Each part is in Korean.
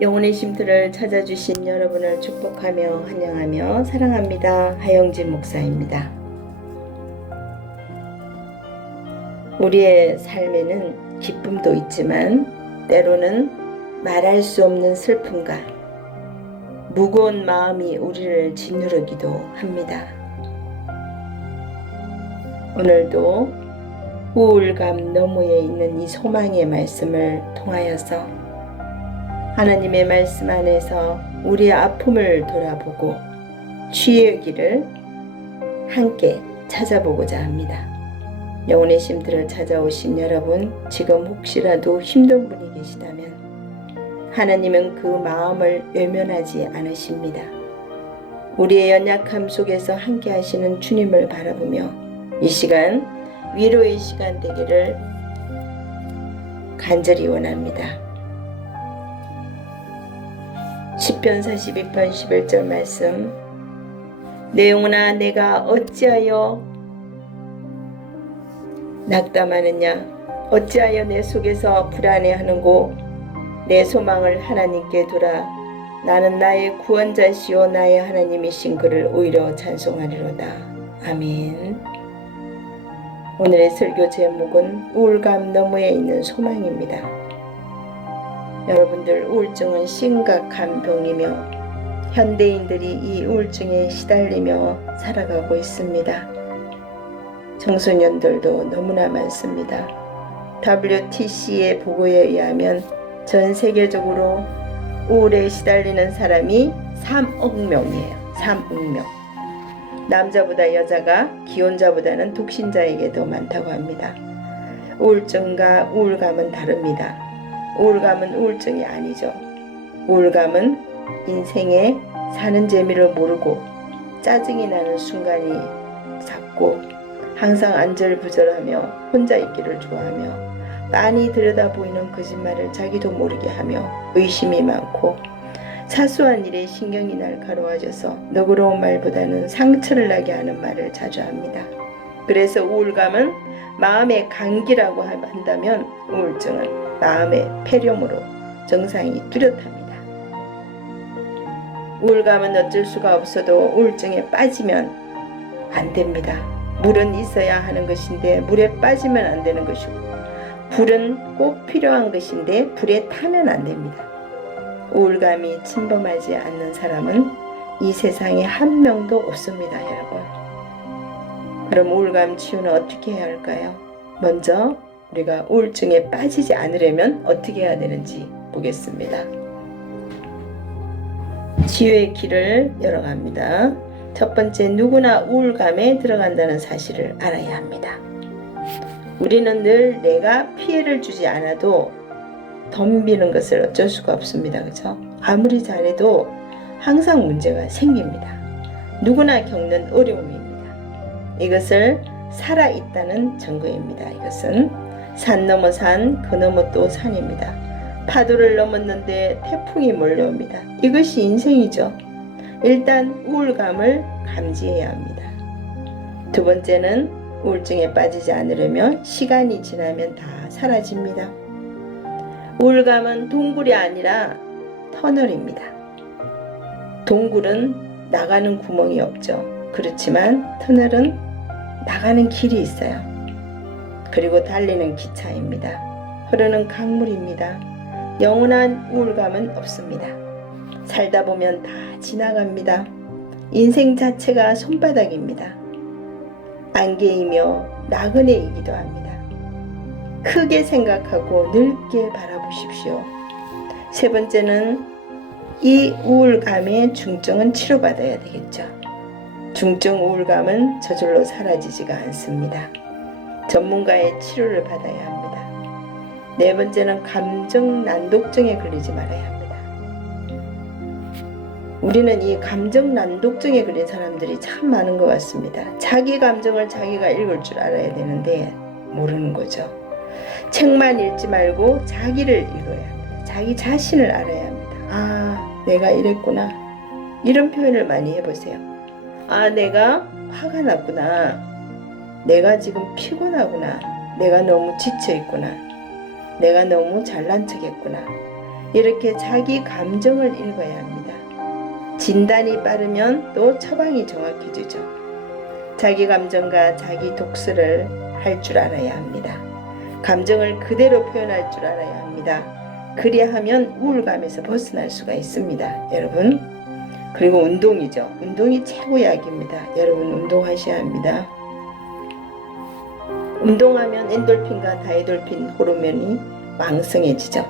영혼의 쉼터를 찾아주신 여러분을 축복하며 환영하며 사랑합니다. 하영진 목사입니다. 우리의 삶에는 기쁨도 있지만 때로는 말할 수 없는 슬픔과 무거운 마음이 우리를 짓누르기도 합니다. 오늘도 우울감 너머에 있는 이 소망의 말씀을 통하여서 하나님의 말씀 안에서 우리의 아픔을 돌아보고 치유의 길을 함께 찾아보고자 합니다. 영혼의 쉼터를 찾아오신 여러분, 지금 혹시라도 힘든 분이 계시다면 하나님은 그 마음을 외면하지 않으십니다. 우리의 연약함 속에서 함께 하시는 주님을 바라보며 이 시간 위로의 시간 되기를 간절히 원합니다. 시편 42편 11절 말씀, 내 영혼아 내가 어찌하여 낙담하느냐, 어찌하여 내 속에서 불안해하는고, 내 소망을 하나님께 두라. 나는 나의 구원자시오 나의 하나님이신 그를 오히려 찬송하리로다. 아멘. 오늘의 설교 제목은 우울감 너머에 있는 소망입니다. 여러분들, 우울증은 심각한 병이며 현대인들이 이 우울증에 시달리며 살아가고 있습니다. 청소년들도 너무나 많습니다. WTC의 보고에 의하면 전 세계적으로 우울에 시달리는 사람이 3억 명이에요. 3억 명. 남자보다 여자가 기혼자보다는 독신자에게 더 많다고 합니다. 우울증과 우울감은 다릅니다. 우울감은 우울증이 아니죠. 우울감은 인생에 사는 재미를 모르고 짜증이 나는 순간이 잦고 항상 안절부절하며 혼자 있기를 좋아하며 빤히 들여다보이는 거짓말을 자기도 모르게 하며 의심이 많고 사소한 일에 신경이 날카로워져서 너그러운 말보다는 상처를 나게 하는 말을 자주 합니다. 그래서 우울감은 마음의 감기라고 한다면 우울증은 마음의 폐렴으로 증상이 뚜렷합니다. 우울감은 어쩔 수가 없어도 우울증에 빠지면 안 됩니다. 물은 있어야 하는 것인데 물에 빠지면 안 되는 것이고, 불은 꼭 필요한 것인데 불에 타면 안 됩니다. 우울감이 침범하지 않는 사람은 이 세상에 한 명도 없습니다, 여러분. 그럼 우울감 치유는 어떻게 해야 할까요? 먼저 우리가 우울증에 빠지지 않으려면 어떻게 해야 되는지 보겠습니다. 치유의 길을 열어갑니다. 첫 번째, 누구나 우울감에 들어간다는 사실을 알아야 합니다. 우리는 늘 내가 피해를 주지 않아도 덤비는 것을 어쩔 수가 없습니다. 그렇죠? 아무리 잘해도 항상 문제가 생깁니다. 누구나 겪는 어려움입니다. 이것을 살아있다는 증거입니다. 이것은 산 넘어 산, 그 넘어 또 산입니다. 파도를 넘었는데 태풍이 몰려옵니다. 이것이 인생이죠. 일단 우울감을 감지해야 합니다. 두 번째는 우울증에 빠지지 않으려면 시간이 지나면 다 사라집니다. 우울감은 동굴이 아니라 터널입니다. 동굴은 나가는 구멍이 없죠. 그렇지만 터널은 나가는 길이 있어요. 그리고 달리는 기차입니다. 흐르는 강물입니다. 영원한 우울감은 없습니다. 살다 보면 다 지나갑니다. 인생 자체가 손바닥입니다. 안개이며 나그네이기도 합니다. 크게 생각하고 넓게 바라보십시오. 세 번째는 이 우울감의 중증은 치료받아야 되겠죠. 중증 우울감은 저절로 사라지지가 않습니다. 전문가의 치료를 받아야 합니다. 네 번째는 감정 난독증에 걸리지 말아야 합니다. 우리는 이 감정 난독증에 걸린 사람들이 참 많은 것 같습니다. 자기 감정을 자기가 읽을 줄 알아야 되는데 모르는 거죠. 책만 읽지 말고 자기를 읽어야 합니다. 자기 자신을 알아야 합니다. 아, 내가 이랬구나. 이런 표현을 많이 해보세요. 아, 내가 화가 났구나. 내가 지금 피곤하구나. 내가 너무 지쳐있구나. 내가 너무 잘난 척했구나. 이렇게 자기 감정을 읽어야 합니다. 진단이 빠르면 또 처방이 정확해지죠. 자기 감정과 자기 독서를 할 줄 알아야 합니다. 감정을 그대로 표현할 줄 알아야 합니다. 그리하면 우울감에서 벗어날 수가 있습니다. 여러분. 그리고 운동이죠. 운동이 최고의 약입니다. 여러분 운동하셔야 합니다. 운동하면 엔돌핀과 다이돌핀 호르몬이 왕성해지죠.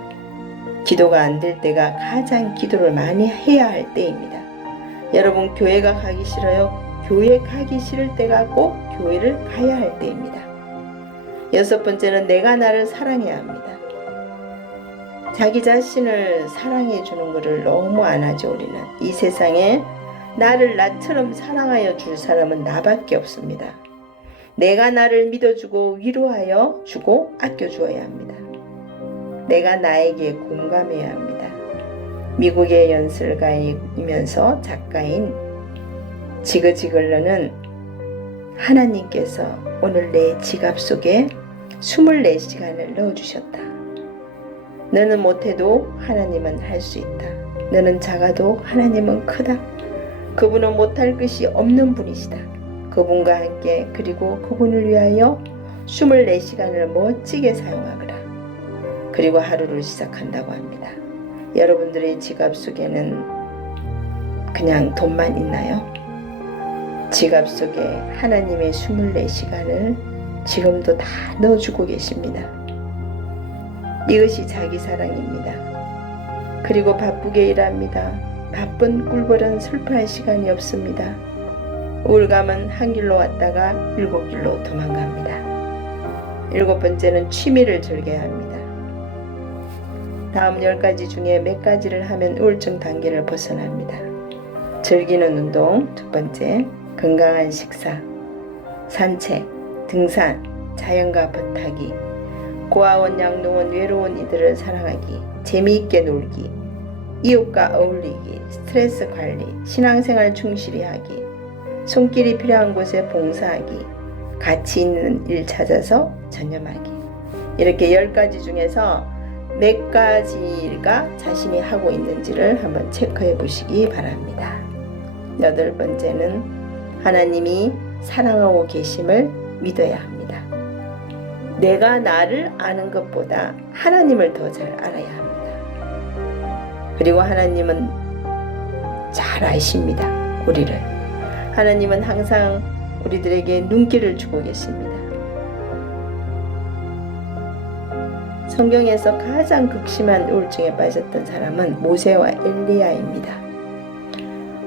기도가 안 될 때가 가장 기도를 많이 해야 할 때입니다. 여러분 교회가 가기 싫어요? 교회 가기 싫을 때가 꼭 교회를 가야 할 때입니다. 6번째는 내가 나를 사랑해야 합니다. 자기 자신을 사랑해 주는 것을 너무 안 하죠. 우리는 이 세상에 나를 나처럼 사랑하여 줄 사람은 나밖에 없습니다. 내가 나를 믿어주고 위로하여 주고 아껴주어야 합니다. 내가 나에게 공감해야 합니다. 미국의 연설가이면서 작가인 지그지글러는 하나님께서 오늘 내 지갑 속에 24시간을 넣어주셨다. 너는 못해도 하나님은 할 수 있다. 너는 작아도 하나님은 크다. 그분은 못할 것이 없는 분이시다. 그분과 함께 그리고 그분을 위하여 24시간을 멋지게 사용하거라. 그리고 하루를 시작한다고 합니다. 여러분들의 지갑 속에는 그냥 돈만 있나요? 지갑 속에 하나님의 24시간을 지금도 다 넣어주고 계십니다. 이것이 자기 사랑입니다. 그리고 바쁘게 일합니다. 바쁜 꿀벌은 슬퍼할 시간이 없습니다. 우울감은 한 길로 왔다가 7길로 도망갑니다. 7번째는 취미를 즐겨야 합니다. 다음 10가지 중에 몇 가지를 하면 우울증 단계를 벗어납니다. 즐기는 운동, 2번째, 건강한 식사, 산책, 등산, 자연과 버타기, 고아원, 양동원, 외로운 이들을 사랑하기, 재미있게 놀기, 이웃과 어울리기, 스트레스 관리, 신앙생활 충실히 하기, 손길이 필요한 곳에 봉사하기, 가치 있는 일 찾아서 전념하기. 이렇게 10가지 중에서 몇 가지가 자신이 하고 있는지를 한번 체크해 보시기 바랍니다. 8번째는 하나님이 사랑하고 계심을 믿어야 합니다. 내가 나를 아는 것보다 하나님을 더 잘 알아야 합니다. 그리고 하나님은 잘 아십니다. 우리를. 하나님은 항상 우리들에게 눈길을 주고 계십니다. 성경에서 가장 극심한 우울증에 빠졌던 사람은 모세와 엘리야입니다.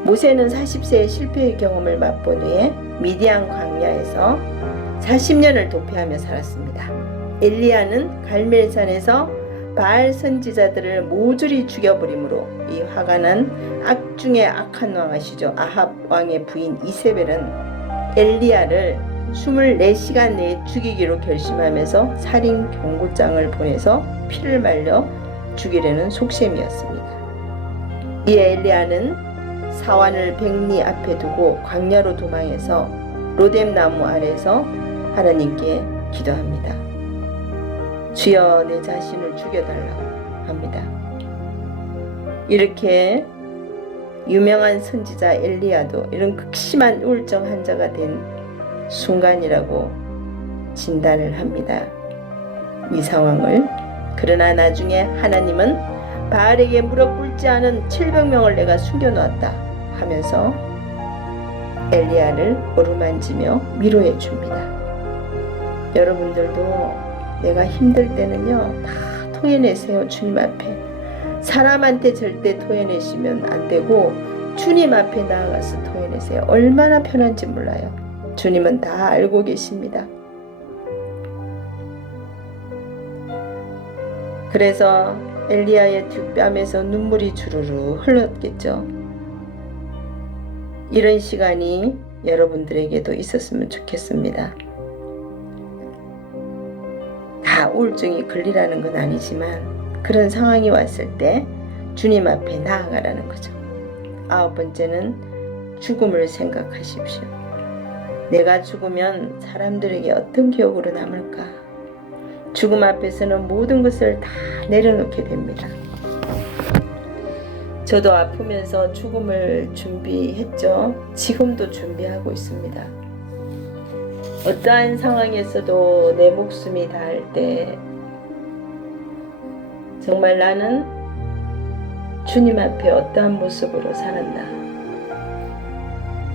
모세는 40세의 실패의 경험을 맛본 후에 미디안 광야에서 40년을 도피하며 살았습니다. 엘리야는 갈멜산에서 바알 선지자들을 모조리 죽여버리므로 이 화가 난 악 중에 악한 왕이시죠. 아합 왕의 부인 이세벨은 엘리야를 24시간 내에 죽이기로 결심하면서 살인 경고장을 보내서 피를 말려 죽이려는 속셈이었습니다. 이에 엘리야는 사환을 백리 앞에 두고 광야로 도망해서 로뎀 나무 아래서 하나님께 기도합니다. 주여 내 자신을 죽여달라고 합니다. 이렇게 유명한 선지자 엘리야도 이런 극심한 우울증 환자가 된 순간이라고 진단을 합니다. 이 상황을. 그러나 나중에 하나님은 바알에게 무릎 꿇지 않은 700명을 내가 숨겨놓았다 하면서 엘리야를 어루만지며 위로해 줍니다. 여러분들도 내가 힘들 때는요 다 토해내세요. 주님 앞에. 사람한테 절대 토해내시면 안 되고 주님 앞에 나아가서 토해내세요. 얼마나 편한지 몰라요. 주님은 다 알고 계십니다. 그래서 엘리야의 뒷뺨에서 눈물이 주르르 흘렀겠죠. 이런 시간이 여러분들에게도 있었으면 좋겠습니다. 다 우울증이 걸리라는 건 아니지만 그런 상황이 왔을 때 주님 앞에 나아가라는 거죠. 9번째는 죽음을 생각하십시오. 내가 죽으면 사람들에게 어떤 기억으로 남을까? 죽음 앞에서는 모든 것을 다 내려놓게 됩니다. 저도 아프면서 죽음을 준비했죠. 지금도 준비하고 있습니다. 어떠한 상황에서도 내 목숨이 닿을 때 정말 나는 주님 앞에 어떠한 모습으로 살았나,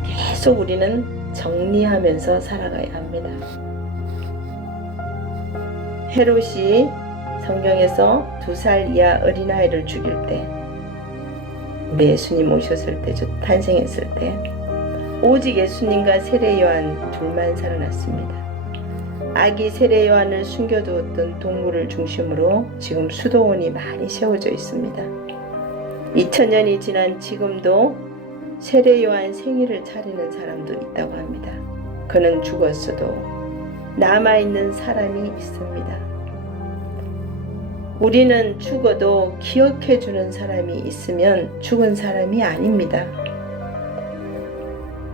계속 우리는 정리하면서 살아가야 합니다. 헤롯이 성경에서 2살 이하 어린아이를 죽일 때, 예수님 오셨을 때, 탄생했을 때 오직 예수님과 세례 요한 둘만 살아났습니다. 아기 세례 요한을 숨겨두었던 동물을 중심으로 지금 수도원이 많이 세워져 있습니다. 2000년이 지난 지금도 세례 요한 생일을 차리는 사람도 있다고 합니다. 그는 죽었어도 남아있는 사람이 있습니다. 우리는 죽어도 기억해주는 사람이 있으면 죽은 사람이 아닙니다.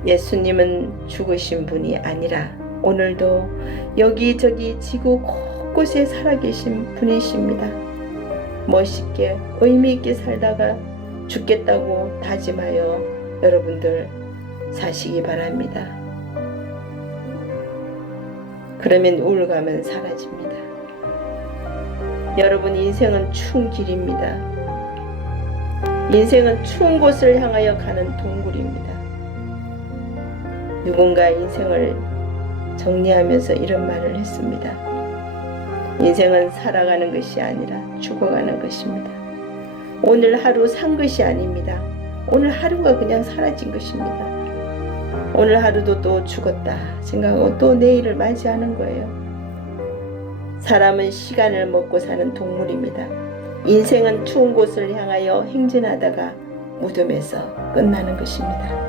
예수님은 죽으신 분이 아니라 오늘도 여기저기 지구 곳곳에 살아계신 분이십니다. 멋있게 의미있게 살다가 죽겠다고 다짐하여 여러분들 사시기 바랍니다. 그러면 우울감은 사라집니다. 여러분, 인생은 추운 길입니다. 인생은 추운 곳을 향하여 가는 동굴입니다. 누군가 인생을 정리하면서 이런 말을 했습니다. 인생은 살아가는 것이 아니라 죽어가는 것입니다. 오늘 하루 산 것이 아닙니다. 오늘 하루가 그냥 사라진 것입니다. 오늘 하루도 또 죽었다 생각하고 또 내일을 맞이하는 거예요. 사람은 시간을 먹고 사는 동물입니다. 인생은 추운 곳을 향하여 행진하다가 무덤에서 끝나는 것입니다.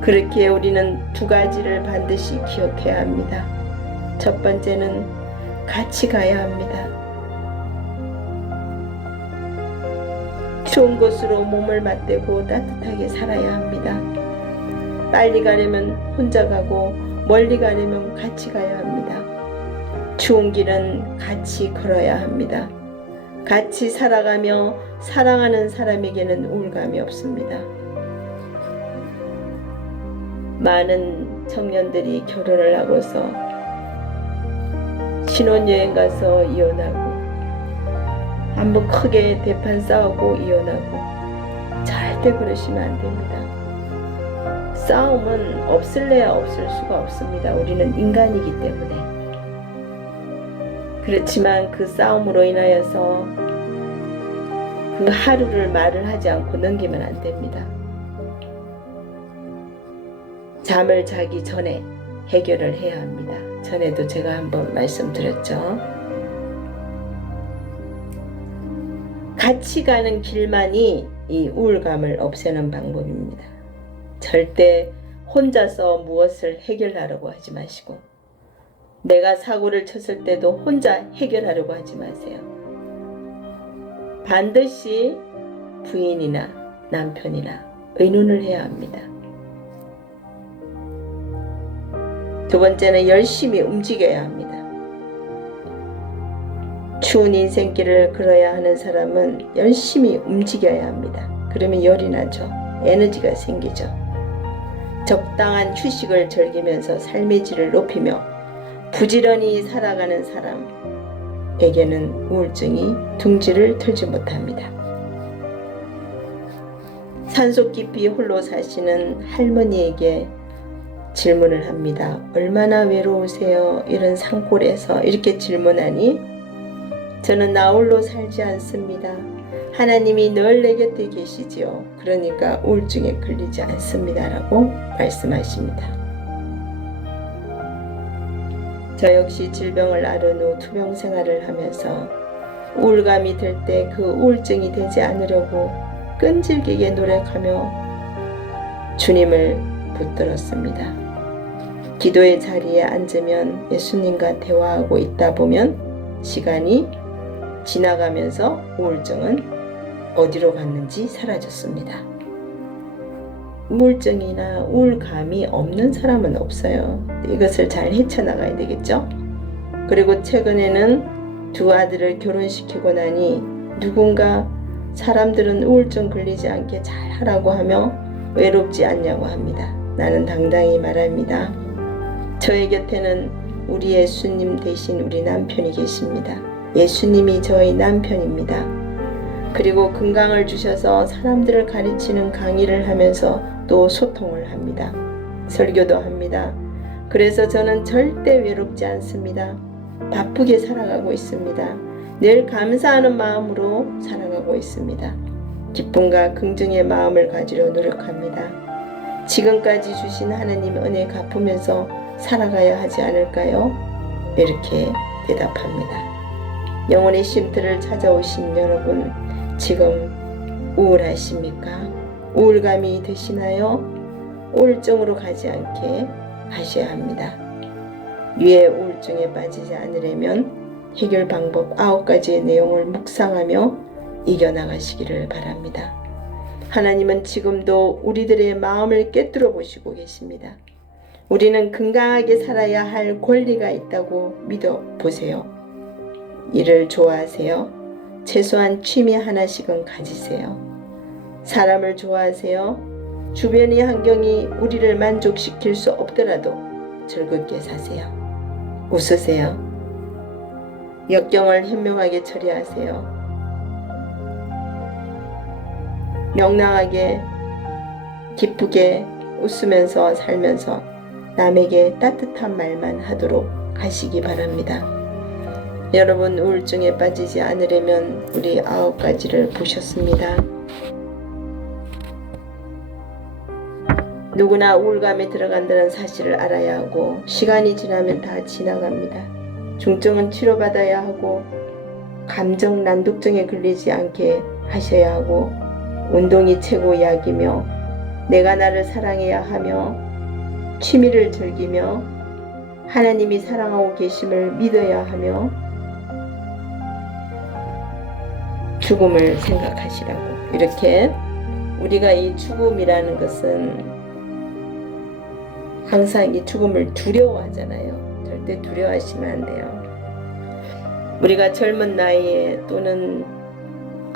그렇게 우리는 2가지를 반드시 기억해야 합니다. 첫 번째는 같이 가야 합니다. 추운 곳으로 몸을 맞대고 따뜻하게 살아야 합니다. 빨리 가려면 혼자 가고 멀리 가려면 같이 가야 합니다. 추운 길은 같이 걸어야 합니다. 같이 살아가며 사랑하는 사람에게는 우울감이 없습니다. 많은 청년들이 결혼을 하고서 신혼여행 가서 이혼하고 한번 크게 대판 싸우고 이혼하고, 절대 그러시면 안 됩니다. 싸움은 없을래야 없을 수가 없습니다. 우리는 인간이기 때문에. 그렇지만 그 싸움으로 인하여서 그 하루를 말을 하지 않고 넘기면 안 됩니다. 잠을 자기 전에 해결을 해야 합니다. 전에도 제가 한번 말씀드렸죠. 같이 가는 길만이 이 우울감을 없애는 방법입니다. 절대 혼자서 무엇을 해결하려고 하지 마시고, 내가 사고를 쳤을 때도 혼자 해결하려고 하지 마세요. 반드시 부인이나 남편이나 의논을 해야 합니다. 두 번째는 열심히 움직여야 합니다. 추운 인생길을 걸어야 하는 사람은 열심히 움직여야 합니다. 그러면 열이 나죠. 에너지가 생기죠. 적당한 휴식을 즐기면서 삶의 질을 높이며 부지런히 살아가는 사람에게는 우울증이 둥지를 틀지 못합니다. 산속 깊이 홀로 사시는 할머니에게 질문을 합니다. 얼마나 외로우세요? 이런 산골에서 이렇게 질문하니, 저는 나 홀로 살지 않습니다. 하나님이 늘 내 곁에 계시지요. 그러니까 우울증에 걸리지 않습니다. 라고 말씀하십니다. 저 역시 질병을 앓은 후 투병 생활을 하면서 우울감이 들 때 그 우울증이 되지 않으려고 끈질기게 노력하며 주님을 붙들었습니다. 기도의 자리에 앉으면 예수님과 대화하고 있다 보면 시간이 지나가면서 우울증은 어디로 갔는지 사라졌습니다. 우울증이나 우울감이 없는 사람은 없어요. 이것을 잘 헤쳐나가야 되겠죠? 그리고 최근에는 2 아들을 결혼시키고 나니 누군가 사람들은 우울증 걸리지 않게 잘 하라고 하며 외롭지 않냐고 합니다. 나는 당당히 말합니다. 저의 곁에는 우리 예수님 대신 우리 남편이 계십니다. 예수님이 저희 남편입니다. 그리고 건강을 주셔서 사람들을 가르치는 강의를 하면서 또 소통을 합니다. 설교도 합니다. 그래서 저는 절대 외롭지 않습니다. 바쁘게 살아가고 있습니다. 늘 감사하는 마음으로 살아가고 있습니다. 기쁨과 긍정의 마음을 가지려 노력합니다. 지금까지 주신 하나님 은혜 갚으면서 살아가야 하지 않을까요? 이렇게 대답합니다. 영혼의 쉼터를 찾아오신 여러분, 지금 우울하십니까? 우울감이 드시나요? 우울증으로 가지 않게 하셔야 합니다. 뇌의 우울증에 빠지지 않으려면 해결 방법 9가지의 내용을 묵상하며 이겨나가시기를 바랍니다. 하나님은 지금도 우리들의 마음을 꿰뚫어 보시고 계십니다. 우리는 건강하게 살아야 할 권리가 있다고 믿어 보세요. 일을 좋아하세요? 최소한 취미 하나씩은 가지세요. 사람을 좋아하세요? 주변의 환경이 우리를 만족시킬 수 없더라도 즐겁게 사세요. 웃으세요. 역경을 현명하게 처리하세요. 명랑하게 기쁘게 웃으면서 살면서 남에게 따뜻한 말만 하도록 하시기 바랍니다. 여러분, 우울증에 빠지지 않으려면 우리 9가지를 보셨습니다. 누구나 우울감에 들어간다는 사실을 알아야 하고 시간이 지나면 다 지나갑니다. 중증은 치료받아야 하고 감정 난독증에 걸리지 않게 하셔야 하고 운동이 최고 약이며 내가 나를 사랑해야 하며 취미를 즐기며 하나님이 사랑하고 계심을 믿어야 하며 죽음을 생각하시라고. 이렇게 우리가 이 죽음이라는 것은 항상 이 죽음을 두려워하잖아요. 절대 두려워하시면 안 돼요. 우리가 젊은 나이에 또는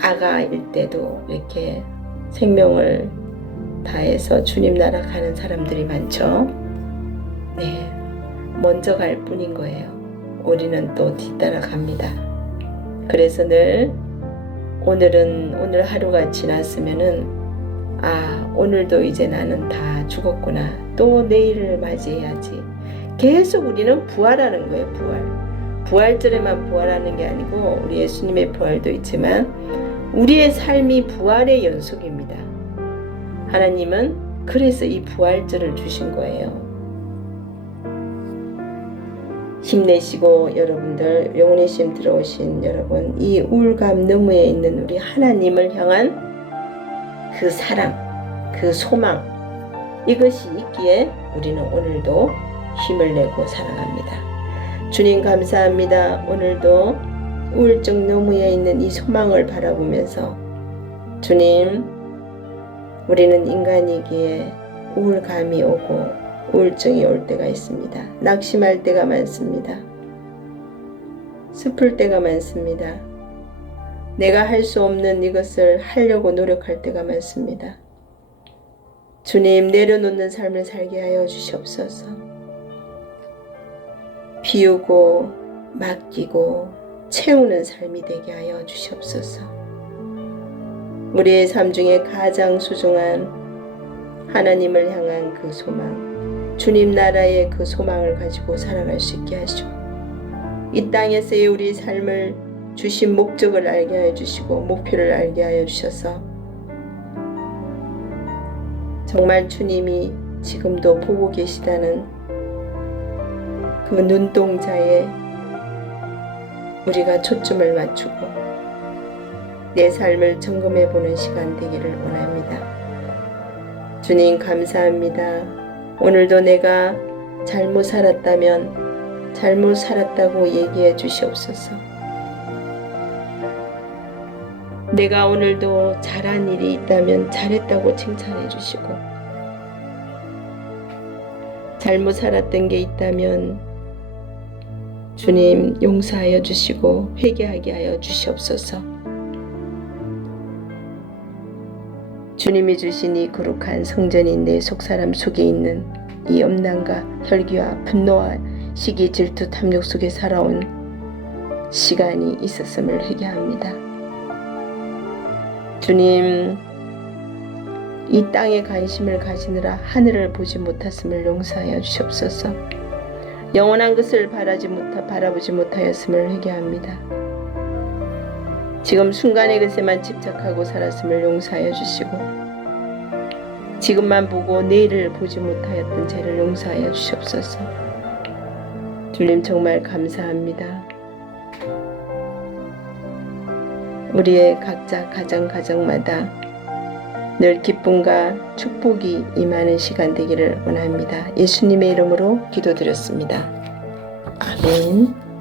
아가일 때도 이렇게 생명을 다해서 주님 나라 가는 사람들이 많죠. 네, 먼저 갈 뿐인 거예요. 우리는 또 뒤따라 갑니다. 그래서 늘 오늘 하루가 지났으면은 오늘도 이제 나는 다 죽었구나. 또 내일을 맞이해야지. 계속 우리는 부활하는 거예요. 부활절에만 부활하는 게 아니고 우리 예수님의 부활도 있지만 우리의 삶이 부활의 연속입니다. 하나님은 그래서 이 부활절을 주신 거예요. 힘내시고 여러분들, 영혼의 쉼 들어오신 여러분, 이 우울감 너머에 있는 우리 하나님을 향한 그 사랑, 그 소망, 이것이 있기에 우리는 오늘도 힘을 내고 살아갑니다. 주님 감사합니다. 오늘도 우울증 너머에 있는 이 소망을 바라보면서 주님, 우리는 인간이기에 우울감이 오고 우울증이 올 때가 있습니다. 낙심할 때가 많습니다. 슬플 때가 많습니다. 내가 할 수 없는 이것을 하려고 노력할 때가 많습니다. 주님, 내려놓는 삶을 살게 하여 주시옵소서. 비우고 맡기고 채우는 삶이 되게 하여 주시옵소서. 우리의 삶 중에 가장 소중한 하나님을 향한 그 소망, 주님 나라의 그 소망을 가지고 살아갈 수 있게 하시고 이 땅에서의 우리 삶을 주신 목적을 알게 하여 주시고 목표를 알게 하여 주셔서 정말 주님이 지금도 보고 계시다는 그 눈동자에 우리가 초점을 맞추고 내 삶을 점검해 보는 시간 되기를 원합니다. 주님 감사합니다. 오늘도 내가 잘못 살았다면 잘못 살았다고 얘기해 주시옵소서. 내가 오늘도 잘한 일이 있다면 잘했다고 칭찬해 주시고 잘못 살았던 게 있다면 주님 용서하여 주시고 회개하게 하여 주시옵소서. 주님이 주신 이 거룩한 성전이 내 속사람 속에 있는 이 엄난과 혈기와 분노와 시기, 질투, 탐욕 속에 살아온 시간이 있었음을 회개합니다. 주님, 이 땅에 관심을 가지느라 하늘을 보지 못했음을 용서하여 주시옵소서. 영원한 것을 바라보지 못하였음을 회개합니다. 지금 순간의 것에만 집착하고 살았음을 용서하여 주시고, 지금만 보고 내일을 보지 못하였던 죄를 용서하여 주시옵소서. 주님 정말 감사합니다. 우리의 각자 가정마다 늘 기쁨과 축복이 임하는 시간 되기를 원합니다. 예수님의 이름으로 기도드렸습니다. 아멘.